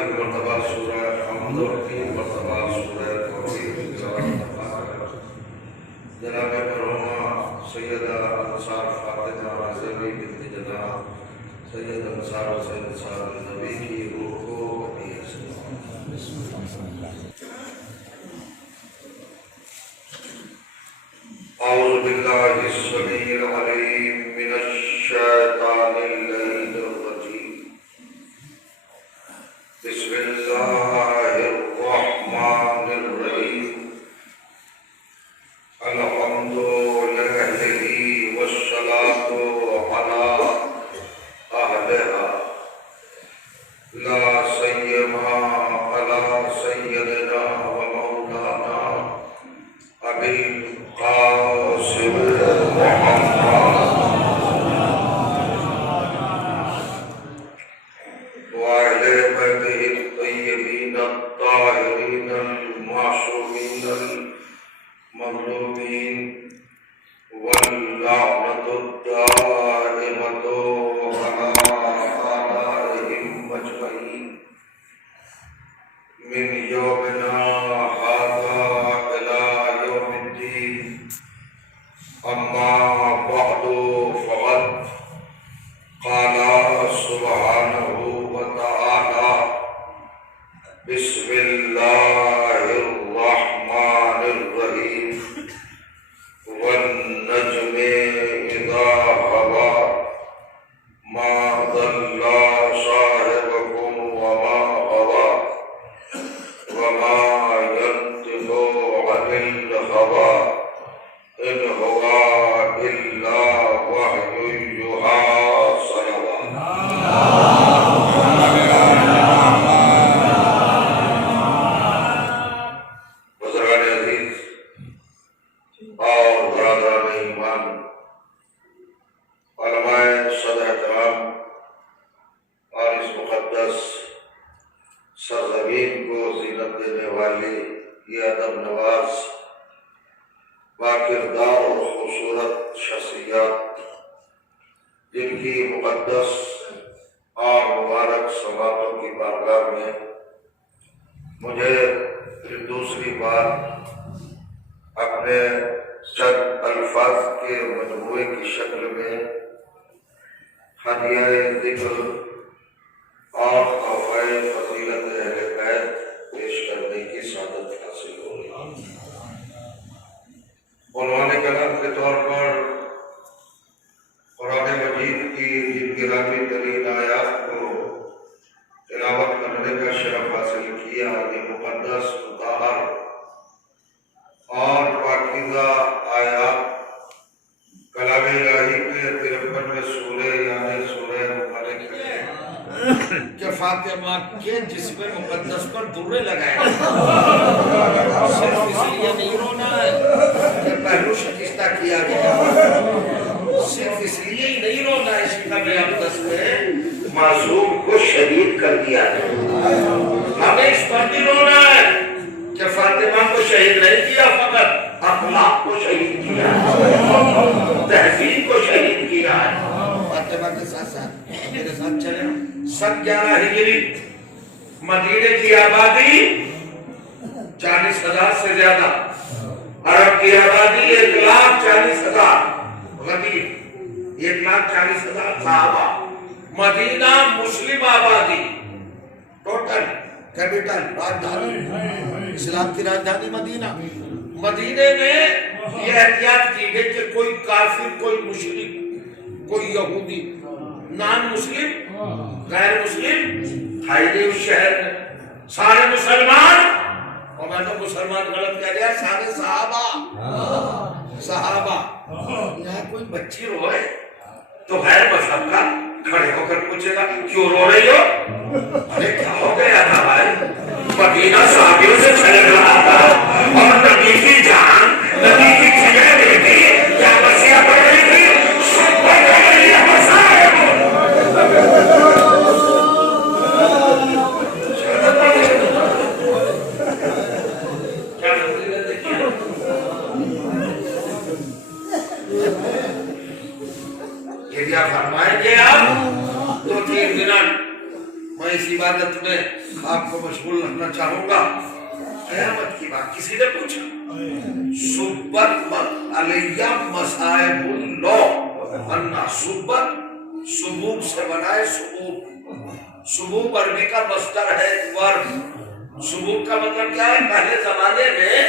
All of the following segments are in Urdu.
ایک مرتبہ سورہ حمد اور 3 مرتبہ سورہ توحید کی تلاوت فرمایا۔ جناب مرحومہ سیدہ انصار فاطمہ رضوی بنت جناب سید انصار حسین صاحب نبی کی روح کو اپنی اعوذ باللہ السمیع العلیم من الشیطان اللعین الرجیم بسم اللہ الرحمن الرحیم الحمد للہ والصلاة علی اہلہا لا سیما علی سیدنا و مولانا ابی القاسم محمد وأهل بيته الطيبين الطاهرين المعصومين المظلومين واللعنة الدائمة على آبائهم أجمعين من يومنا هذا إلى يوم الدين أما بعد فقد قال سبحانه وتعالى بسم الله الرحمن الرحيم والنجم إذا هوى ما ضل صاحبكم وما غوى وما ينطق عن الهوى إن هو إلا وحي يوحى صلوات بزرگان عزیز اور برادران ایمان، علماء صدر احترام اور اس مقدس سرزمین کو زینت دینے والی یہ ادب نواز باکردار اور خوبصورت شخصیات جن کی مقدس اور مبارک سماعتوں کی بارگاہ میں مجھے پھر دوسری بار اپنے چند الفاظ کے مجموعے کی شکل میں ہدیہ ذکر اور تحفہ فضیلت اہل بیت پیش کرنے کی سعادت حاصل ہو رہی ہے۔ عنوان کلام کے طور پر قرآن مجید کی جن گرامی ترین آیات کو تلاوت کرنے کا شرف حاصل کیا، یہ مقدس مطہر اور پاکیزہ آیات کلام الہی کے 53ویں سورہ یعنی سورہ مبارک ہے کہ فاطمہ کے جسم مقدس پر درے لگائے صرف اس لیے نہیں رونا ہے کہ پہلو شکستہ کیا گیا، صرف اس لیے ہی نہیں رونا ہے، اس قبر اقدس میں معصوم کو شہید کر دیا ہے۔ ہمیں اس پر بھی رونا ہے کہ فاطمہ کو شہید نہیں کیا، فقط اخلاق کو شہید کیا ہے، تہذیب کو شہید کیا ہے۔ فاطمہ کے ساتھ ساتھ میرے ساتھ چلے 11 ہجری مدینے کی آبادی 40,000 سے زیادہ، عرب کی آبادی 1,40,000، غدیر 1,40,000 صحابہ، مدینہ مسلم آبادی، ٹوٹل کیپٹل راجدھانی، اسلام کی راجدھانی مدینہ۔ مدینے میں یہ احتیاط کی گئی کہ کوئی کافر، کوئی مشرک، کوئی یہودی، نان مسلم، غیر مسلم تھا ہی نہیں اس شہر میں، سارے مسلمان، اور میں تو مسلمان غلط کہہ گیا، سارے صحابہ۔ یہاں کوئی بچی روئے تو غیر مذہب کا کھڑے ہو کر پوچھے گا کیوں رو رہی ہو؟ ارے کیا ہو گیا تھا بھائی؟ مدینہ صحابیوں سے چل رہا تھا اور نبی کی جان، نبی کی جگہ دیکھی، کیا مسیح پڑھ رہی تھی؟ سب پڑھ رہی ہے مسائل۔ فرمائیں گے آپ 2-3 منٹ میں اس حضرت میں آپ کو مشغول رکھنا چاہوں گا. قیامت کی بات کسی نے پوچھا, صبت علیہ مصائب اللہ, انا صبت صبوب سے بنائے صبوب. صبوب عربی کا مصدر ہے ورم. صبوب کا مطلب کیا ہے؟ پہلے زمانے میں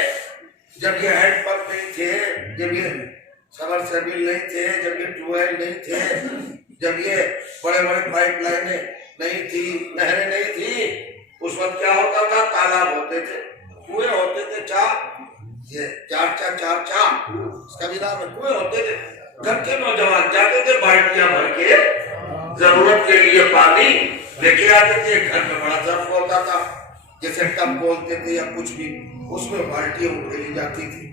جب یہ ہینڈ پمپ نہیں تھے, جب یہ سمر سیبل نہیں تھے, جب یہ ٹویل نہیں تھے, جب یہ بڑے بڑے پائپ لائنیں نہیں تھی, نہریں نہیں تھی, اس وقت کیا ہوتا تھا؟ تالاب ہوتے تھے, کنویں ہوتے تھے, یہ چار اس کا بھی نام ہے, کنویں ہوتے تھے. گھر کے نوجوان جاتے تھے بالٹیاں بھر کے ضرورت کے لیے پانی لے کے آتے تھے. گھر میں بڑا ظرف ہوتا تھا جیسے ٹب بولتے تھے یا کچھ بھی, اس میں بالٹیاں اٹھیلی جاتی تھی.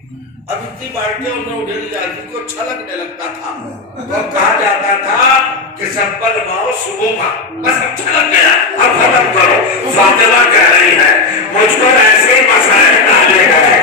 اب اتنی بالٹیاں ان میں اٹھیلی جاتی تھی کو چھلکنے لگتا تھا, تو کہا جاتا تھا کہ سبل ماؤ صبح کا بس اب چھلک گیا, اب ختم کرو. فاطمہ کہہ رہی ہے مجھ پر ایسے ہی مسائل ڈالے گئے.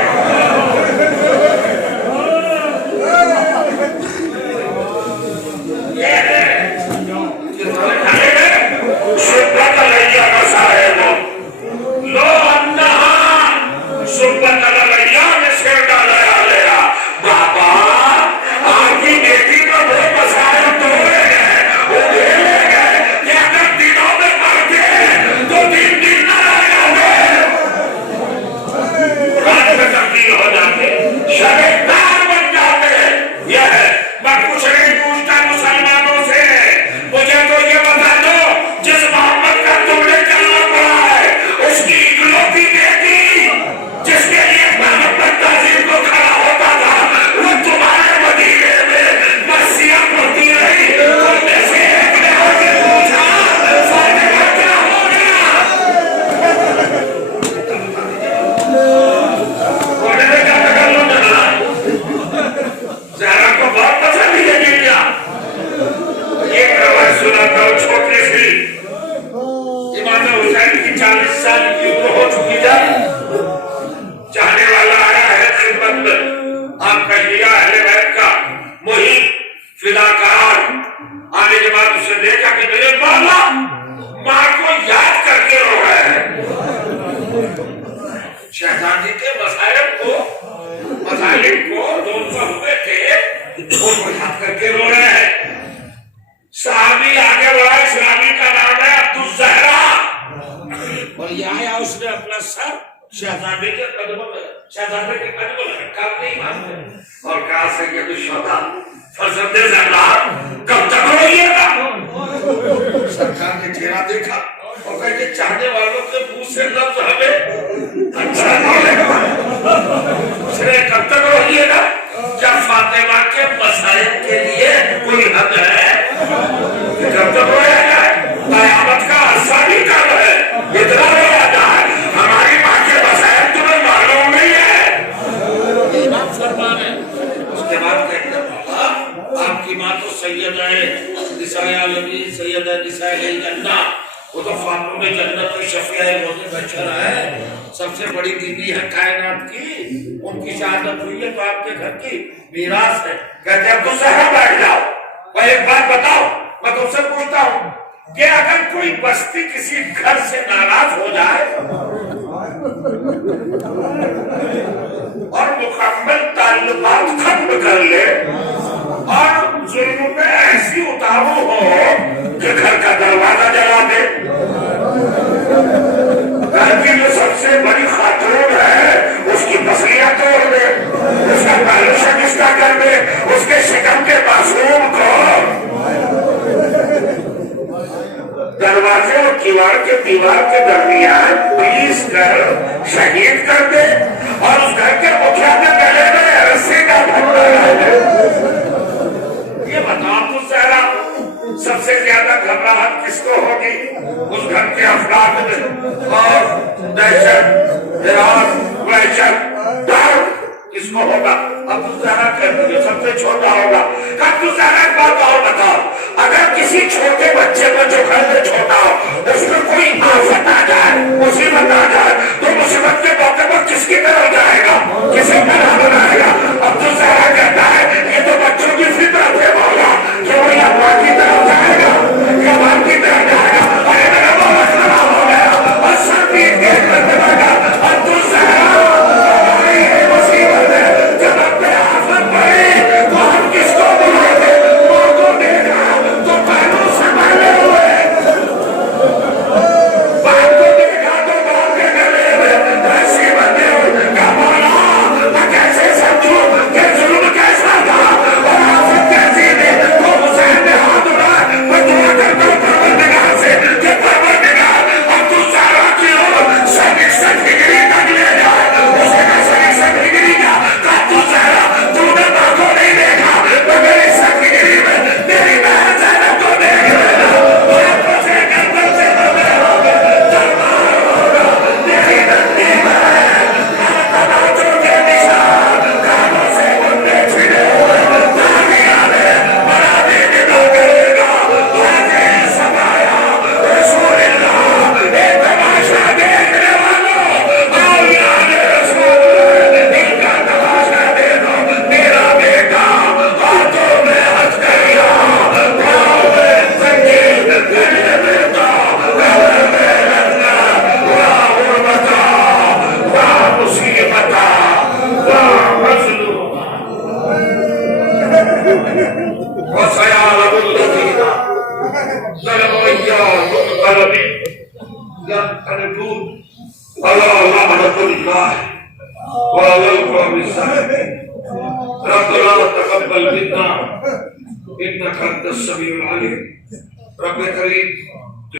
شہزادی کے مظالم کو جو ہوئے تھے وہ یاد کر کے رو رہے ہیں. صحابی آگے بڑھا, اسلامی کا نام ہے عبدالزہرا, اور یہ آیا اس نے اپنا سر شہزادے کے قدموں میں رکھا نہیں مانتے اور کہا سید الشہداء فرزند زہرا کب تک روئیے گا. سرکار نے چہرہ دیکھا اور کہا یہ چاہنے والوں کے منہ سے لفظ ہمیں اچھا نہیں لگا. اس نے کب تک روئیے گا؟ کیا فاطمہ کے مسائل کے لیے کوئی حد ہے کہ کب تک رویا جائے؟ قیامت کا عرصہ بھی کم ہے, اتنا رویا جائے. ہماری ماں کے مسائل تمہیں معلوم نہیں ہے. امام فرمان ہے. اس کے بعد کہتے ہیں آپ کی ماں تو سیدہ نساء عالمین, سیدہ نساء الجنہ, وہ تو فاطمہ میں جنت کی شفیع روز بشر ہے, سب سے بڑی بیوی ہے کائنات کی. ان کی شہادت ہوئی ہے تو آپ کے گھر کی میراث ہے. کہتے ہیں تو زہرا بیٹھ جاؤ, میں ایک بات بتاؤ, میں تم سے پوچھتا ہوں کہ اگر کوئی بستی کسی گھر سے ناراض ہو جائے اور مکمل تعلقات ختم کر لے اور ظلم میں ایسی اتارو ہو کہ گھر کا دروازہ جلا دے, گھر کی جو سب سے بڑی خاتون ہے اس کی پسلیاں توڑ دے, اس کا پہلو شکستہ کر دے, اس کے شکم کے معصوم کو دروازے اور دیوار کے درمیان پولیس کر شہید کر دے اور اس گھر کے مکھیا کے گلے میں رسی کا پھندا ڈال دے. یہ بتاؤ تو زہرا سب سے زیادہ گھبراہٹ کس کو ہوگی اس گھر کے افراد میں, اور دہشت, ہراس, وحشت, ڈر کس کو ہوگا؟ عبدالزہرا کہتے ہیں سب سے چھوٹا ہوگا. عبدالزہرا ایک بات اور بتاؤ, اگر کسی چھوٹے بچے کو جو گھر میں چھوٹا ہو اس میں کوئی آفت آ جائے, مصیبت آ جائے, تو مصیبت کے موقع پر کس کی طرف جائے گا, کسی طرح بنائے گا؟ عبدالزہرا کہتا ہے یہ تو بچوں کی فطرت ہے مولا کہ وہ یا ماں کی طرف جائے گا یا ماں کی طرف جائے گا. ارے میرا بہت خراب ہو گیا, الله وعلى القوم الصالحين ربنا تقبل منا انك انت السميع العليم رب کریم